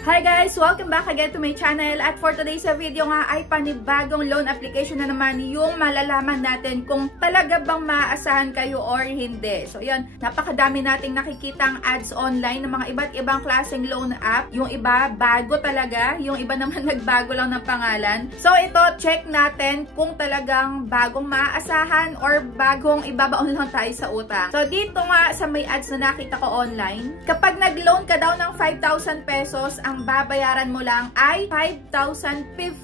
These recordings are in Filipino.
Hi guys! Welcome back again to my channel. At for today's video nga ay panibagong loan application na naman yung malalaman natin kung talaga bang maaasahan kayo or hindi. So yun, napakadami nating nakikitang ads online ng mga iba't ibang klaseng loan app. Yung iba bago talaga, yung iba naman nagbago lang ng pangalan. So ito, check natin kung talagang bagong maaasahan or bagong ibabaon lang tayo sa utang. So dito nga sa may ads na nakita ko online, kapag nag-loan ka daw ng 5,000 pesos, ang babayaran mo lang ay 5,050.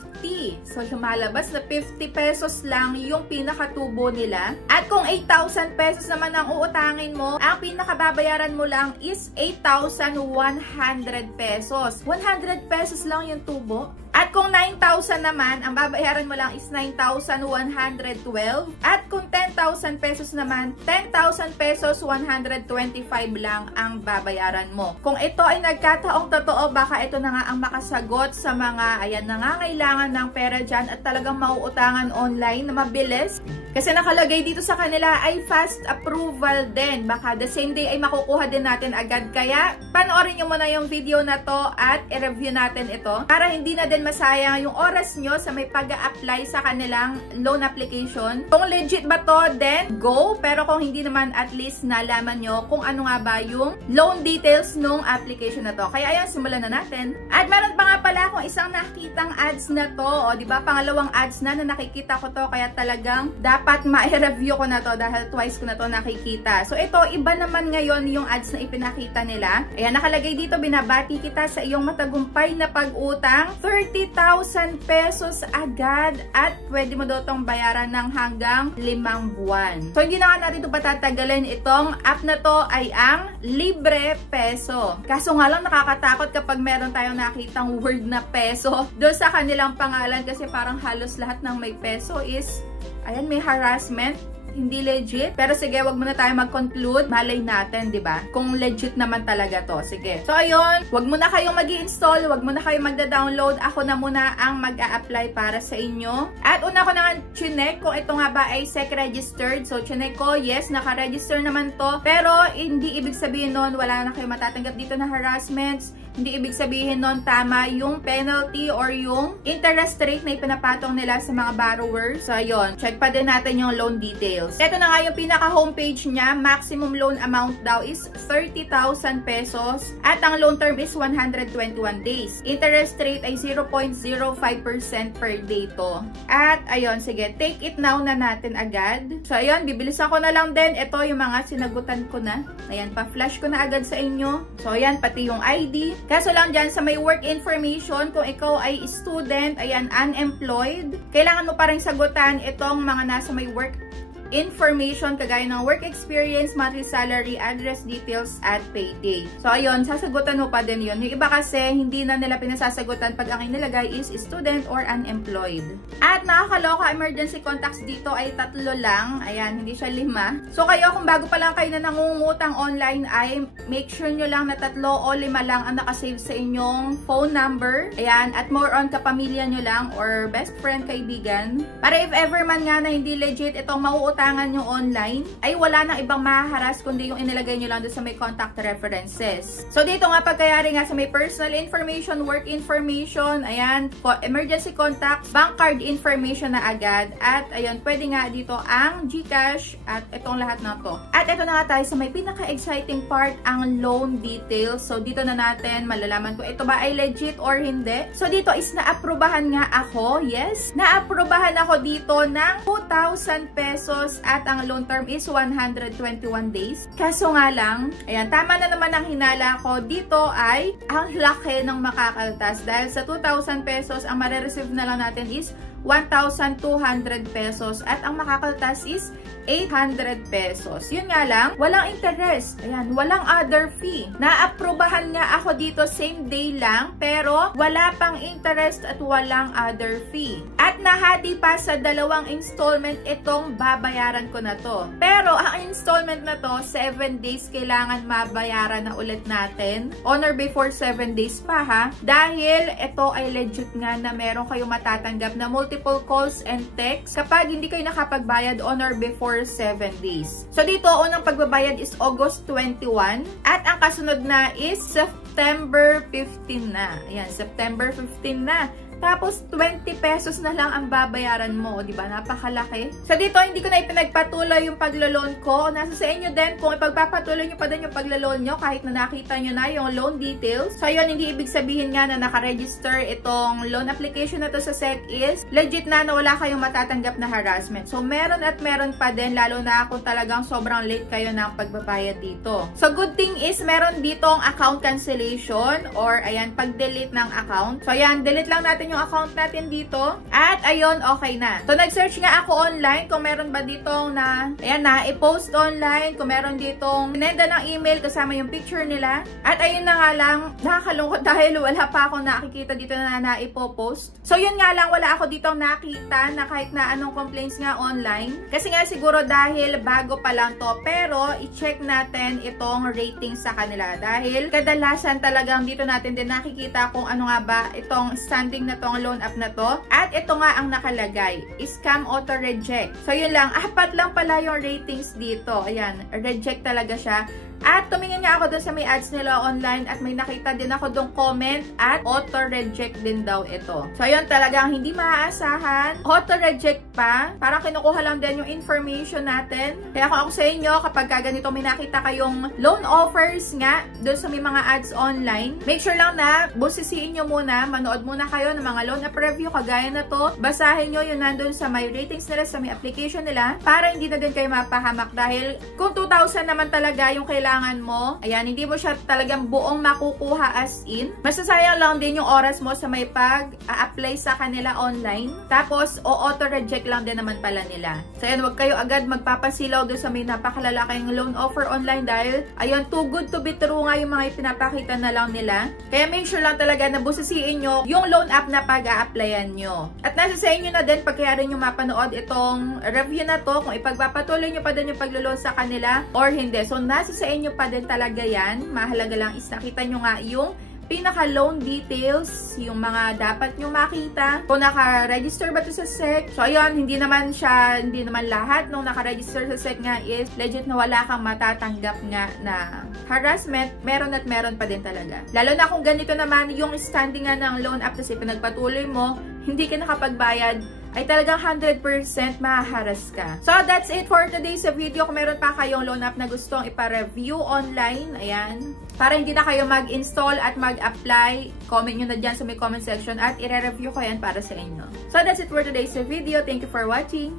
So, lumalabas na 50 pesos lang yung pinakatubo nila. At kung 8,000 pesos naman ang uutangin mo, ang pinakababayaran mo lang is 8,100 pesos. 100 pesos lang yung tubo. At kung 9,000 naman, ang babayaran mo lang is 9,112. At kung 10,000 pesos naman, 10,000 pesos 125 lang ang babayaran mo. Kung ito ay nagkataong totoo, baka ito na nga ang makasagot sa mga nangangailangan ng pera dyan at talagang mauutangan online na mabilis. Kasi nakalagay dito sa kanila ay fast approval din. Baka the same day ay makukuha din natin agad. Kaya panoorin nyo muna yung video na to at i-review natin ito para hindi na din masayang yung oras nyo sa may pag-a-apply sa kanilang loan application. Kung legit ba to, then go. Pero kung hindi naman, at least nalaman nyo kung ano nga ba yung loan details nung application na to. Kaya ayan, simulan na natin. At meron pa nga pala akong isang nakitang ads na to. O, diba? Pangalawang ads na nakikita ko to. Kaya talagang dapat ma-review ko na to dahil twice ko na to nakikita. So ito, iba naman ngayon yung ads na ipinakita nila. Ayan, nakalagay dito, binabati kita sa iyong matagumpay na pag-utang. 30,000 pesos agad at pwede mo daw itong bayaran ng hanggang 5 buwan. So hindi na nga natin ito patatagalin. Itong app na to ay ang Libre Peso. Kaso nga lang nakakatakot kapag meron tayong nakitang word na peso doon sa kanilang pangalan kasi parang halos lahat ng may peso is ayan, may harassment. Hindi legit. Pero sige, wag muna tayo mag-conclude. Malay natin, di ba? Kung legit naman talaga to. Sige. So, ayun. Wag muna kayong mag-i-install. Wag muna kayong magda-download. Ako na muna ang mag-a-apply para sa inyo. At una ko na nga chinek kung ito nga ba ay SEC-registered. So, chinek ko, yes, naka-register naman to. Pero, hindi ibig sabihin nun, wala na kayong matatanggap dito na harassments. Hindi ibig sabihin nun tama yung penalty or yung interest rate na ipinapatong nila sa mga borrowers. So, ayun. Check pa din natin yung loan details. Ito na nga yung pinaka-homepage niya. Maximum loan amount daw is 30,000 pesos. At ang loan term is 121 days. Interest rate ay 0.05% per day to. At, ayun, sige. Take it now na natin agad. So, ayun. Bibilisan ko na lang din. Ito yung mga sinagutan ko na. Ayan, pa-flash ko na agad sa inyo. So, ayan, pati yung ID. Kaso lang dyan, sa may work information, kung ikaw ay student, ayan, unemployed, kailangan mo pa rin sagutan itong mga nasa may work information kagaya ng work experience, monthly salary, address details, at payday. So, ayun, sasagutan mo pa din yun. Yung iba kasi, hindi na nila pinasasagutan pag ang inilagay is student or unemployed. At nakakaloka, emergency contacts dito ay 3 lang. Ayan, hindi siya 5. So, kayo, kung bago pa lang kayo na nangungutang online, ay make sure nyo lang na 3 o 5 lang ang nakasave sa inyong phone number. Ayan, at more on kapamilya nyo lang or best friend, kaibigan. Para if ever man nga na hindi legit itong mauutangan nyo online, ay wala nang ibang mahaharas kundi yung inilagay nyo lang doon sa may contact references. So, dito nga pagkayari nga sa may personal information, work information, ayan, emergency contacts, bank card information na agad, at ayun, pwede nga dito ang GCash at itong lahat na to. At ito na nga tayo sa may pinaka-exciting part, ang loan details. So, dito na natin malalaman kung ito ba ay legit or hindi. So, dito is naaprubahan nga ako. Yes, naaprubahan ako dito ng 2,000 pesos at ang loan term is 121 days. Kaso nga lang, ayan, tama na naman ang hinala ko. Dito ay ang laki ng makakaltas dahil sa 2,000 pesos, ang marireceive na lang natin is 1,200 pesos at ang makakaltas is 800 pesos. Yun nga lang, walang interest. Ayan, walang other fee. Naaprubahan nga ako dito same day lang, pero wala pang interest at walang other fee. At nahati pa sa 2 installment itong babayaran ko na to. Pero ang installment na to, 7 days kailangan mabayaran na ulit natin. On or before 7 days pa ha. Dahil ito ay legit nga na meron kayong matatanggap na multiple calls and texts kapag hindi kayo nakapagbayad on or before 7 days. So dito, unang pagbabayad is August 21 at ang kasunod na is September 15 na. Ayan, September 15 na. Tapos, 20 pesos na lang ang babayaran mo. Diba? Napakalaki. So, dito, hindi ko na ipinagpatuloy yung paglo-loan ko. Nasa sa inyo din kung ipagpapatuloy nyo pa din yung paglo-loan nyo kahit na nakita nyo na yung loan details. So, yun, hindi ibig sabihin nga na nakaregister itong loan application na to sa SEC is legit na wala kayong matatanggap na harassment. So, meron at meron pa din, lalo na kung talagang sobrang late kayo ng pagbabayad dito. So, good thing is, meron ditong account cancellation or, ayan, pag-delete ng account. So, ayan, delete lang natin yung account natin dito. At ayun, okay na. So, nag-search nga ako online kung meron ba ditong ayan na, i-post online, kung meron ditong pinenda ng email kasama yung picture nila. At ayun na nga lang, nakakalungkot dahil wala pa akong nakikita dito na naipopost. So, yun nga lang, wala ako ditong nakita na kahit na anong complaints nga online. Kasi nga siguro dahil bago pa lang to. Pero, i-check natin itong rating sa kanila. Dahil kadalasan talagang dito natin din nakikita kung ano nga ba itong standing na tong loan app na to. At ito nga ang nakalagay, scam auto reject. So yun lang, 4 lang pala yung ratings dito. Ayan, reject talaga siya. At tumingin nga ako dun sa may ads nila online at may nakita din ako dong comment at auto-reject din daw ito. So, ayun talagang hindi maaasahan. Auto-reject pa. Parang kinukuha lang din yung information natin. Kaya kung ako sa inyo, kapag ganito may nakita kayong loan offers nga dun sa may mga ads online, make sure lang na busisiin nyo muna, manood muna kayo ng mga loan app review kagaya na to. Basahin nyo yung nandun sa may ratings nila, sa may application nila, para hindi na din kayo mapahamak. Dahil kung 2,000 naman talaga yung kailangan mo, ayan, hindi mo siya talagang buong makukuha as in. Masasayang lang din yung oras mo sa may pag-a-apply sa kanila online. Tapos, auto-reject lang din naman pala nila. So, ayan, huwag kayo agad magpapasilaw doon sa may napakalalaking loan offer online dahil, ayun, too good to be true nga yung mga ipinapakita na lang nila. Kaya make sure lang talaga na busisiin nyo yung loan app na pag-a-applyan nyo. At nasa sa inyo na din, pagkaya rin nyo mapanood itong review na to, kung ipagpapatuloy nyo pa din yung paglo-loan sa kanila or hindi. So, nasa sa inyo pa din talaga yan. Mahalaga lang is nakita nyo nga yung pinaka-loan details, yung mga dapat nyo makita. Kung naka-register ba ito sa SEC. So, ayun, hindi naman lahat nung naka-register sa SEC nga is legit na wala kang matatanggap nga na harassment. Meron at meron pa din talaga. Lalo na kung ganito naman yung standing nga ng loan app kasi pinagpatuloy mo, hindi ka nakapagbayad, ay talagang 100% mahaharas ka. So, that's it for today's video. Kung meron pa kayong loan app na gustong ipa-review online, ayan, para hindi na kayo mag-install at mag-apply, comment nyo na dyan sa may comment section at i-review ko yan para sa inyo. So, that's it for today's video. Thank you for watching.